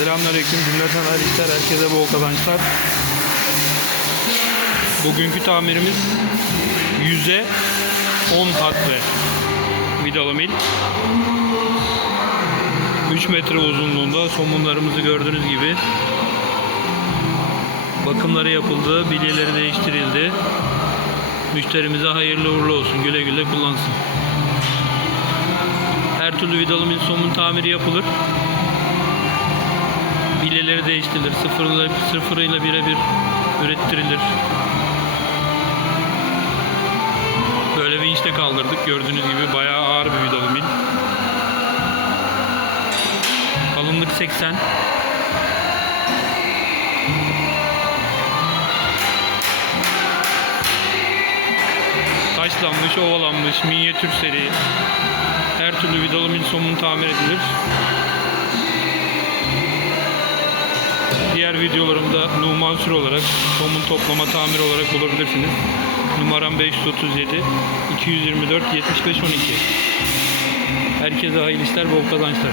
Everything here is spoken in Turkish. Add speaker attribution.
Speaker 1: Selamünaleyküm cümleten hayırlı herkese bol kazançlar. Bugünkü tamirimiz yüze 10 hatre vidalı mil. 3 metre uzunluğunda somunlarımızı gördüğünüz gibi bakımları yapıldı, bilyeleri değiştirildi. Müşterimize hayırlı uğurlu olsun, güle güle kullansın. Her türlü vidalı mil somun tamiri yapılır. Değiştirilir. Sıfırla, sıfırıyla birebir ürettirilir. Böyle vinçle kaldırdık. Gördüğünüz gibi bayağı ağır bir vidalı. Kalınlık 80. Taşlanmış, ovalanmış, minyatür seri. Her türlü vidalı somun tamir edilir. Diğer videolarımda Numan Sür olarak, somun toplama tamir olarak bulabilirsiniz. Numaram 537 224 75 12. Herkese hayırlı işler, bol kazançlar.